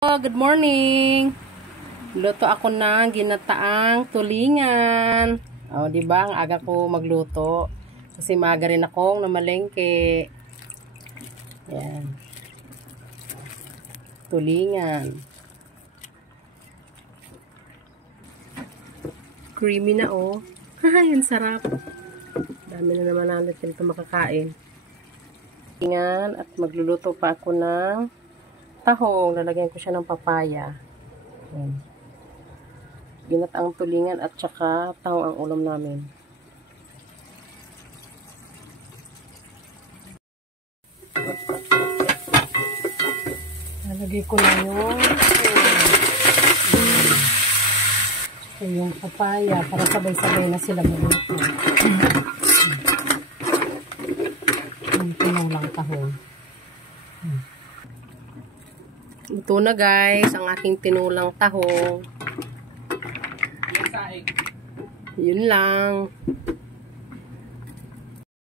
Good morning. Luto ako ng ginataang tulingan. Di ba? Ang aga ko magluto. Kasi maaga rin akong namalengke. Yan. Tulingan. Creamy na Ang sarap. Dami na naman natin ito makakain. Tulingan at magluluto pa ako ng tahong, lalagyan ko siya ng papaya. Ayan. Ginataang tulingan at saka tahong ang ulam namin. Lalagay ko na yung papaya para sabay-sabay na sila maluto. Ang tinong lang tahong. Ito na guys, ang aking tinulang tahong. Yun lang.